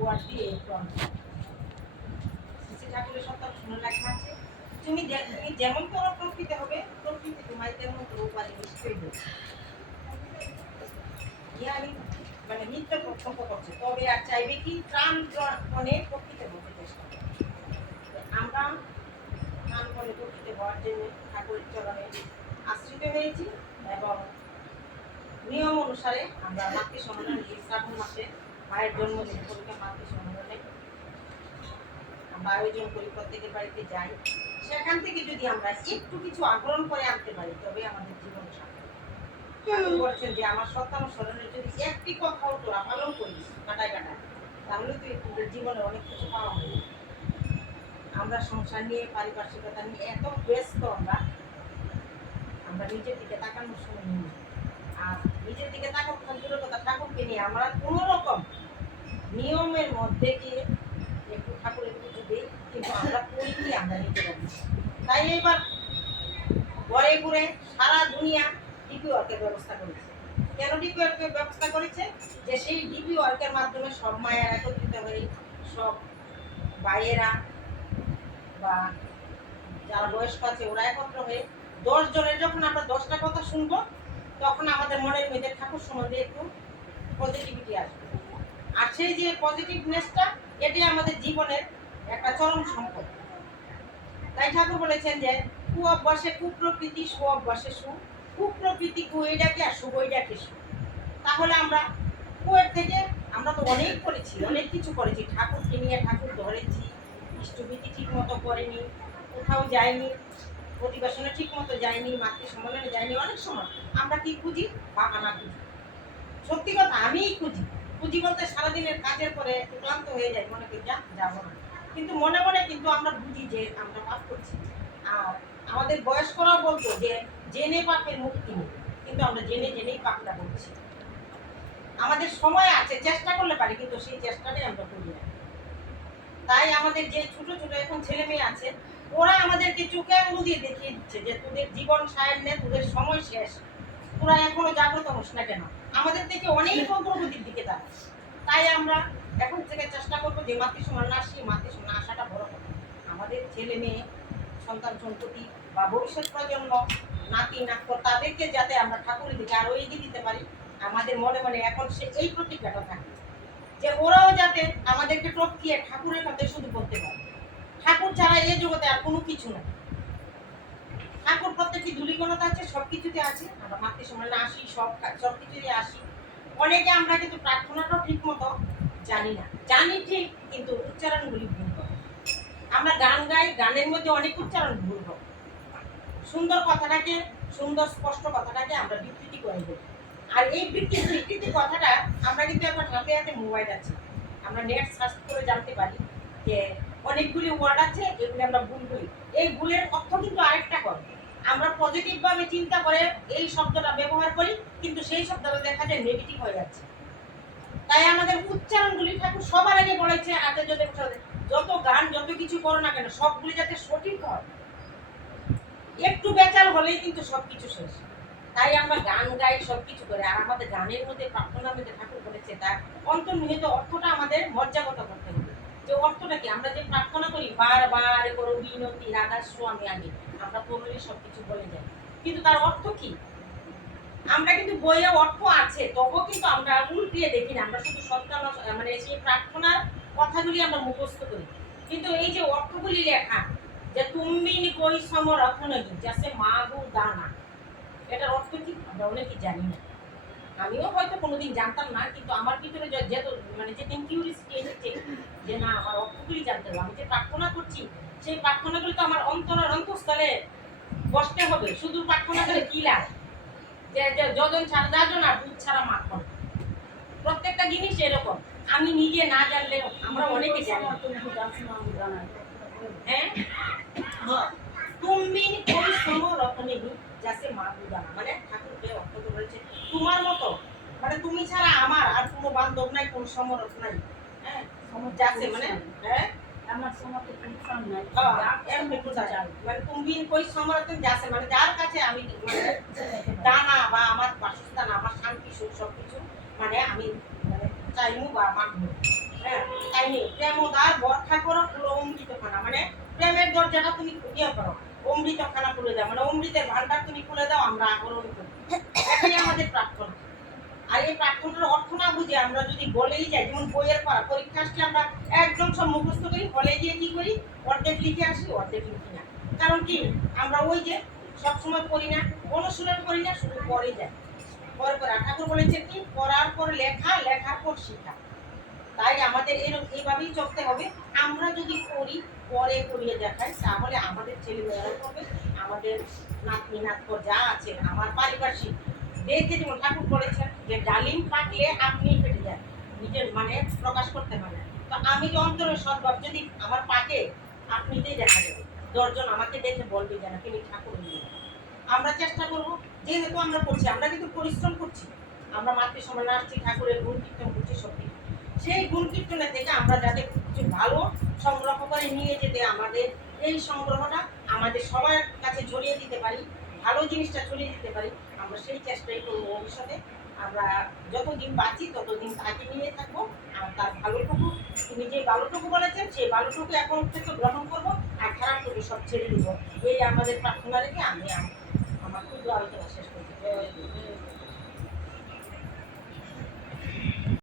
Word দিয়ে শ্রী ঠাকুরের সত্তা শুনে লেখা আছে, তুমি যেমন করো প্রকৃতি হবে, প্রকৃতি তোমায় তেমন করো উপাধি নিশ্চয়ই দেবে। আমি মানে মিথ্যা প্রত্যক্ষ করছে, তবে আর চাইবে কি প্রাণপণে প্রকৃতি হতে চেষ্টা করে। আমরা প্রাণপণে প্রকৃতি হওয়ার জন্য ঠাকুরের চরণে আশ্রিত হয়েছি এবং নিয়ম অনুসারে আমরা মাতৃ সম্মেলনে শ্রাবণ মাসে মায়ের জন্মদিন পরীক্ষা মাতৃ সম্মেলনে আমরা আয়োজন করি, প্রত্যেকের বাড়িতে যাই। সেখান থেকে যদি আমরা একটু কিছু আগ্রহণ করে আনতে পারি তবে আমাদের জীবন সার্থক। বলছেন যে আমার সত্যানুসরণের যদি একটি কথাও তোরা পালন করিস কাটায় কাটায়, তাহলে তুই তোদের জীবনে অনেক কিছু পাওয়া হবে। আমরা সংসার নিয়ে পারিপার্শ্বিকতা নিয়ে এত ব্যস্ত, আমরা নিজের দিকে তাকানোর সময় নিই। আর নিজের দিকে তাকানো দূরের কথা, ঠাকুরকে নিয়ে আমরা কোনো রকম নিয়মের মধ্যে গিয়ে একটু ঠাকুরের পুজো দিই, কিন্তু আমরা করি আমরা নিজেরা। তাই এবার ঘরে ঘুরে সারা দুনিয়া ডিপি ওয়ার্কের ব্যবস্থা করেছে। কেন ডিপি ওয়ার্কের ব্যবস্থা করেছে? যে সেই ডিপি ওয়ার্কের মাধ্যমে সব মায়েরা একত্রিত হয়ে, সব ভাইয়েরা বা যারা বয়স্ক আছে ওরা একত্র হয়ে 10 জনের যখন আমরা 10টা কথা শুনবো, তখন আমাদের মনের মধ্যে ঠাকুর সম্বন্ধে একটু পজিটিভিটি আসবে। আর সেই যে পজিটিভনেসটা, এটি আমাদের জীবনের একটা চরম সম্পদ। তাই ঠাকুর বলেছেন যে কুঅভ্যাসে কুপ্রকৃতি, সুঅভ্যাসে সু। কুপ্রকৃতি কু এইটাকে আর শুভ এইটাকে সু। তাহলে আমরা কুয়ের থেকে আমরা তো অনেক করেছি, অনেক কিছু করেছি, ঠাকুরকে নিয়ে ঠাকুর ধরেছি, ইষ্টবিধি ঠিক মতো করিনি, কোথাও যাইনি, অধিবেশনে ঠিক মতো যাইনি, মাতৃ সম্মেলনে যাইনি। অনেক সময় আমরা কি খুঁজি? বাহানা খুঁজি। সত্যি কথা আমিই খুঁজি। খুঁজি বলতে সারাদিনের কাজের পরে একটু ক্লান্ত হয়ে যায়, মনে করি যাবো না, কিন্তু মনে মনে কিন্তু আমরা বুঝি যে আমরা পাপ করছি। আর আমাদের বয়স্করাও বলতো যে জেনে পাপের মুক্তি নেই, কিন্তু আমরা জেনে জেনেই পাপটা করছি। আমাদের সময় আছে, চেষ্টা করলে পারি, কিন্তু সেই চেষ্টাটাই আমরা করি না। তাই আমাদের যে ছোট ছোট এখন ছেলে মেয়ে আছে, ওরা আমাদেরকে চোখে আঙুল দিয়ে দেখিয়ে দিচ্ছে যে তোদের জীবন সায়নে, তোদের সময় শেষ, তোরা এখনো জাগ্রত হোস না কেন। আমাদের থেকে অনেক অগ্রগতির দিকে তারা। তাই আমরা এখন থেকে চেষ্টা করবো যে মাতৃ সম্মেলনে আসি, মাতৃ সম্মেলনে আসাটা বড় কথা। আমাদের ছেলে মেয়ে, সন্তান সন্ততি বা ভবিষ্যৎ প্রজন্ম, নাতি নাতক, তাদেরকে যাতে আমরা ঠাকুরের দিকে আরো এগিয়ে দিতে পারি, আমাদের মনে মনে এখন সে এই প্রতিজ্ঞাটা থাকে যে ওরাও যাতে আমাদেরকে টপকিয়ে ঠাকুরের কথা শুধু বলতে পারে। ঠাকুর ছাড়া এই জগতে আর কোনো কিছু নেই। ঠাকুর প্রত্যেকটি ধূলিকণাতে আছে, সব কিছুতে আছে। আমরা মাতৃ সম্মেলনে আসি, সব কিছুতে আসি। অনেকে আমরা কিন্তু প্রার্থনাটাও ঠিক মতো জানি না, জানি ঠিক, কিন্তু উচ্চারণগুলি ভুল হয়। আমরা গান গাই, গানের মধ্যে অনেক উচ্চারণ ভুল হয়। সুন্দর কথাটাকে, সুন্দর স্পষ্ট কথাটাকে আমরা বিকৃতি করে দিই। আর এই বিকৃতি কথাটা আমরা কিন্তু এখন হাতে হাতে মোবাইল আছে, আমরা নেট সার্চ করে জানতে পারি যে অনেকগুলি ওয়ার্ড আছে, এগুলি আমরা ভুল বলি। এই ভুলের অর্থ কিন্তু আরেকটা হয়। আমরা পজিটিভ ভাবে চিন্তা করে এই শব্দটা ব্যবহার করি, কিন্তু সেই শব্দটা দেখা যায় নেগেটিভ হয়ে যাচ্ছে। তাই আমাদের উচ্চারণগুলি ঠাকুর সবার আগে বলেছে, আতে যত গান যত কিছু করো না কেন, সবগুলি যাতে সঠিক হয়। একটু বেচাল হলেই কিন্তু সবকিছু শেষ। তাই আমরা গান গাই, সবকিছু করে। আর আমাদের গানের মধ্যে, প্রার্থনার মধ্যে ঠাকুর বলেছে তার অন্তর্নিহিত অর্থটা আমাদের মর্যাগত করতে হবে। যে অর্থটা কি, আমরা যে প্রার্থনা করি বারবার করো বিনতি রাধা স্বামী আগে, আমরা পড়লে সবকিছু বলে যাই, কিন্তু তার অর্থ কি? আমরা কিন্তু বইয়ে অর্থ আছে, তবুও কিন্তু আমরা উল্টিয়ে দেখি না। আমরা শুধু সন্তান মানে সেই প্রার্থনার কথাগুলি আমরা মুখস্থ করি, কিন্তু এই যে অর্থগুলি লেখা যে তুমি কই সমরথ নই যাচ্ছে মা গো দানা, এটার অর্থ কি আমরা অনেকে জানি না। আমিও হয়তো কোনোদিন জানতাম না, কিন্তু আমার ভিতরে যেহেতু মানে যে কিউরিয়াসিটি এসেছে যে না আমার অর্থগুলি জানতে হবে। আমি যে প্রার্থনা করছি, সেই প্রার্থনাগুলি তো আমার অন্তরস্থলে বসতে হবে। শুধু প্রার্থনা করে কি লাভ? যে যজন ছাড়া যাজন আর দুধ ছাড়া মাখন, প্রত্যেকটা জিনিস এরকম। আমি নিজে না জানলে আমরা অনেকে জানি। হ্যাঁ, তুমি কোন সমরথ নেই যাচ্ছে মা গুদানা, মানে ঠাকুরকে অর্থ বলেছে তোমার মতো, মানে তুমি ছাড়া আমার আর কোনো বান্ধব নাই, কোনো সমরথ নাই। হ্যাঁ, যাচ্ছে মানে হ্যাঁ আমার সমর্থ নাই, মানে তুমি কই সমরথ যাচ্ছে মানে যার কাছে আমি দানা বা আমার বাসস্থান, আমার শান্তি সুখ সবকিছু মানে আমি চাইমু বা মানবো। প্রেমদার বরখা করো খুলো অমৃতখানা, মানে প্রেমের দরজাটা তুমি ইয়ে করো, অমৃতখানা খুলে দাও, মানে অমৃতের ভান্ডার তুমি খুলে দাও, আমরা আহরণ করি। এটাই আমাদের প্রার্থনা। আর এই প্রার্থনার অর্থ না বুঝে আমরা যদি বলেই যাই, যেমন বইয়ের পড়া পরীক্ষা আসলে আমরা একদম সব মুখস্থ করি, হলে গিয়ে কি করি, অর্ধেক লিখে আসি, অর্ধেক লিখি না। কারণ কি, আমরা ওই যে সবসময় পড়ি না, অনুশীলন করি না, শুধু পড়ে যাই। পরে পরে ঠাকুর বলেছেন কি, পড়ার পর লেখা, লেখার পর শিক্ষা। তাই আমাদের এইভাবেই চলতে হবে। আমরা যদি করি, পরে করিয়ে দেখাই, তাহলে আমাদের ছেলে মেয়েরা করবে, আমাদের নাতনি নাতপর যা আছে, আমার পারিপার্শ্বিক দেখে, যেমন ঠাকুর বলেছেন যে ডালিম পাকলে আপনি ফেটে যায়, নিজের মানে প্রকাশ করতে পারে না। তো আমি যে অন্তরের সদ্ভাব যদি আমার পাকে, আপনিতেই দেখা যাবে, 10 জন আমাকে দেখে বলবে যেন তিনি ঠাকুর নিয়ে। আমরা চেষ্টা করব, যেহেতু আমরা করছি, আমরা কিন্তু পরিশ্রম করছি, আমরা মাতৃ সমানে আসছি, ঠাকুরের গুণ কীর্তন করছি সব কিছু, সেই গুণ কীর্তনের থেকে আমরা যাতে কিছু ভালো সংগ্রহ করে নিয়ে যেতে, আমাদের এই সংগ্রহটা আমাদের সবার কাছে ছড়িয়ে দিতে পারি, ভালো জিনিসটা ছড়িয়ে দিতে পারি, আমরা সেই চেষ্টাই করবো ভবিষ্যতে। আমরা যতদিন বাঁচি ততদিন তাকে নিয়ে থাকবো, আর তার ভালোটুকু, তিনি যে ভালোটুকু বলেছেন সেই ভালোটুকু এখন থেকে গ্রহণ করবো, আর খারাপটুকু সব ছেড়ে দিব। এই আমাদের প্রার্থনা রেখে আমি আমার ক্ষুদ্র আলোচনা শেষ করছি।